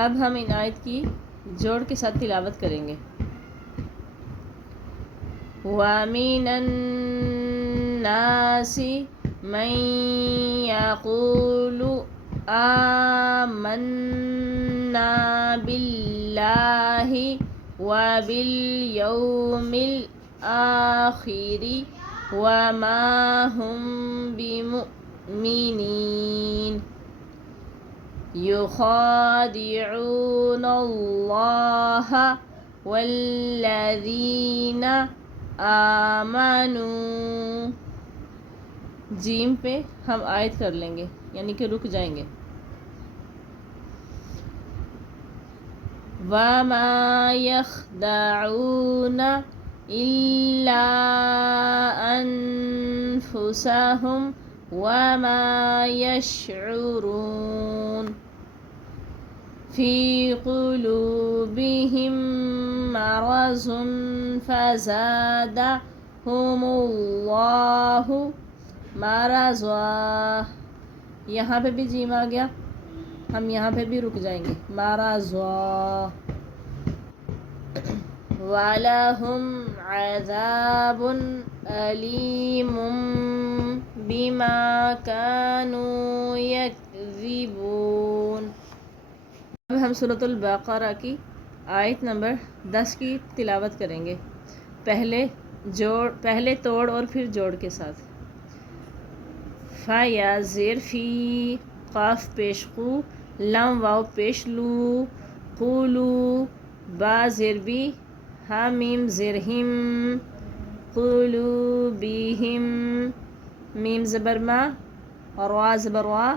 اب ہم ان آیت کی جوڑ کے ساتھ تلاوت کریں گے. وَمِنَ النَّاسِ مَن يَقُولُ آمَنَّا بِاللَّهِ وَبِالْيَوْمِ الْآخِرِ وَمَا هُمْ بِمُؤْمِنِينَ يُخَادِعُونَ اللَّهَ وَالَّذِينَ آمَنُوا. جیم پہ ہم آیت کر لیں گے یعنی کہ رک جائیں گے. وَمَا يَخْدَعُونَ إِلَّا أَنفُسَهُمْ وَمَا يَشْعُرُونَ فِي قُلُوبِهِم مَّرَضٌ فَزَادَهُمُ اللَّهُ مَرَضًا. یہاں پہ بھی جیم آ گیا, ہم یہاں پہ بھی رک جائیں گے. مَرَضًا. وَلَهُمْ عَذَابٌ أَلِيمٌ بِمَا كَانُوا يَكْذِبُونَ. اب ہم سورۃ البقرہ کی آیت نمبر 10 کی تلاوت کریں گے, پہلے توڑ اور پھر جوڑ کے ساتھ. فا یا زیر فی, قاف پیش قو, لام واو پیش لو, قولو, با زیر بی, ہا میم زیر ہم, قلوبہم, میم زبر ما, را زبر وا,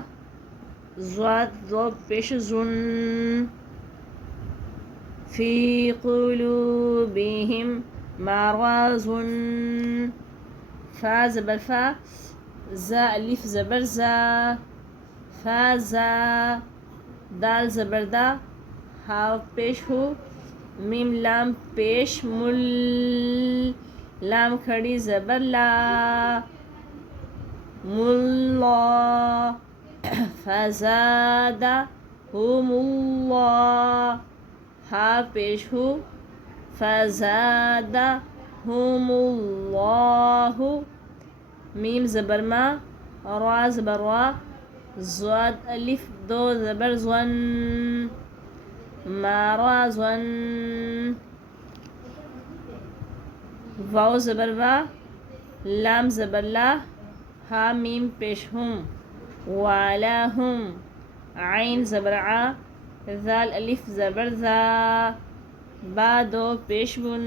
ضاد ضو پیش زن, فی قلوبہم مرض, فا زبر فا, زا الف زبر زا, فا زا, دال زبر دا, ہا پیش ہو, میم لام پیش مل, لام کھڑی زبر لا, ملا, فزادہم اللہ, ہا پیش ہو, فزادہم اللہ, میم زبر ما, را زبر وا, ضاد الف دو زبر زون, مرضًا, واو زبر وا, لام زبر لا, ہا میم پیش ہم, وَلَهُمْ, عین زبر عا, ذال الف زبر ذا, با دو پیش بن,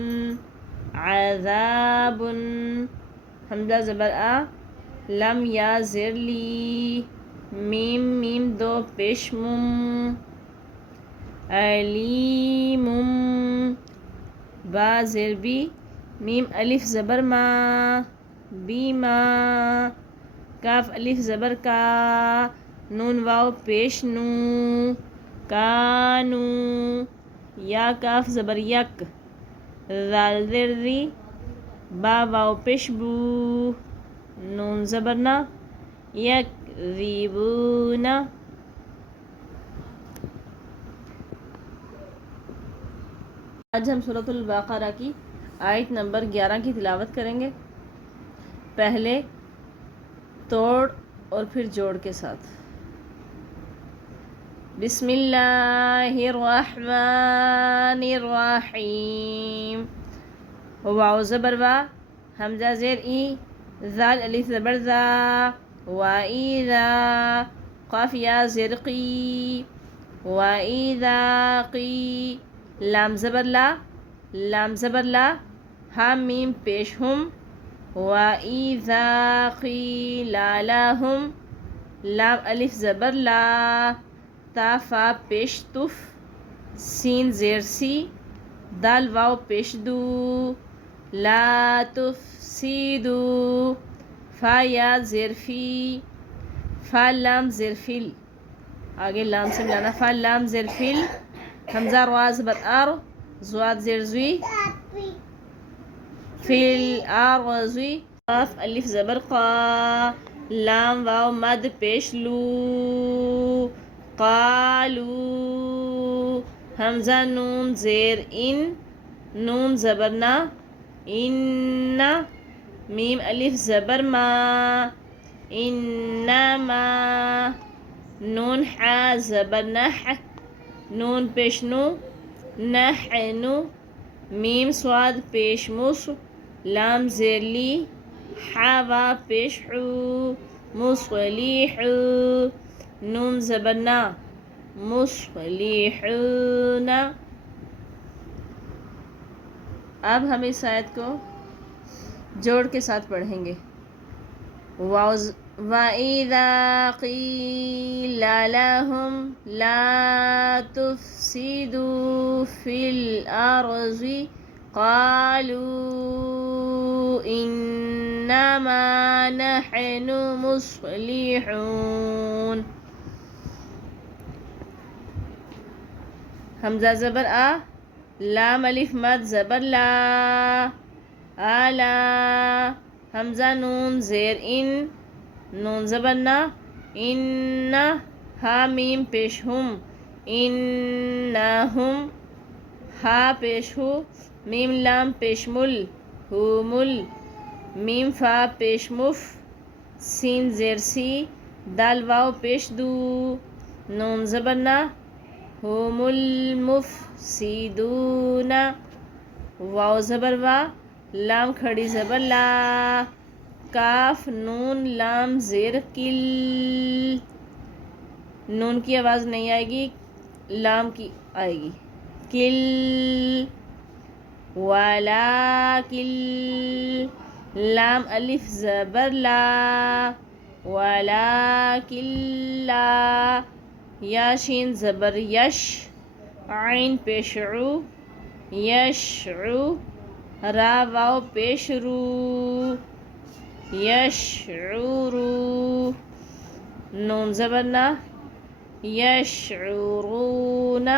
عذاب, حمزہ زبر آ, لم یا زیر لی, میم دو پیش مم, علیم, با زیر بی, میم الف زبر ما, بیما, کاف الف زبر کا, نون واو پیش نو, کانو, یا کاف زبر یک, ذال زیر ذی, با واو پیش بو, نون زبر نا, یکذبون. آج ہم سورۃ البقرہ کی آیت نمبر 11 کی تلاوت کریں گے, پہلے توڑ اور پھر جوڑ کے ساتھ. بسم اللہ الرحمن الرحیم. واو زبر وا, حمزہ زیر ای, ذال الف زبر ذا, وَإِذَا, قاف یا زیر قی, وَإِذَا قی, لام زبر لا, لام زبر لا, ہا میم پیش ہم, وَإِذَا قِيلَ لَهُمْ, لام الف زبر لا, تا فا پیش تف, سین زیر سی, دال واو پیش دو, لا تفسدو, فا یا زیر فی, فا لام زیر فل, آگے لام سے ملانا, فا لام زیر فل, حمزہ را زبر آر, زواد زیر زوی, فل آر و زوی, قاف الف زبر قا, لام واو مد پیش لو, قالو, حمزہ نون زیر ان، نون زبر نا، ان، میم الف زبر ما، انما، نون حا زبر نح، نون پیش نو، نحن، میم صاد پیش مص، لام زیر لی، حا وا پیش حو، مصلیح، نون زبر نا، مصلیحون۔ اب ہم اس آیت کو جوڑ کے ساتھ پڑھیں گے۔ وَإِذَا قِيلَ لَهُمْ لَا تُفْسِدُوا فِي الْأَرْضِ قَالُوا إِنَّمَا نَحْنُ مُصْلِحُونَ۔ حمزہ زبر آ، لام الف مد زبر لا، آلا، حمزہ نون زیر ان، نون زبر نا، ان، ہا میم پیش ہم، انہم، ہا پیش ہو، میم لام پیش مل، ہو مل، میم فا پیش مف، سین زیر سی، دال واو پیش دو، نون زبر نا، هم المفسدون، واو زبر وا، لام کھڑی زبر لا، کاف نون لام زیر کل، نون کی آواز نہیں آئے گی، لام کی آئے گی، کل، ولیکن، لام الف زبر لا، ولیکن لا، یا شین زبر یش، عین پیش عو، یشعو، را واو پیش رو، یشعرو، نون زبر نا، یشعرون،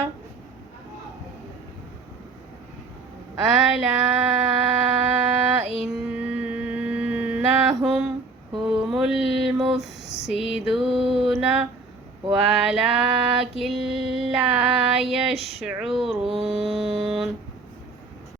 الا انہم هم المفسدون ولكن لا يشعرون۔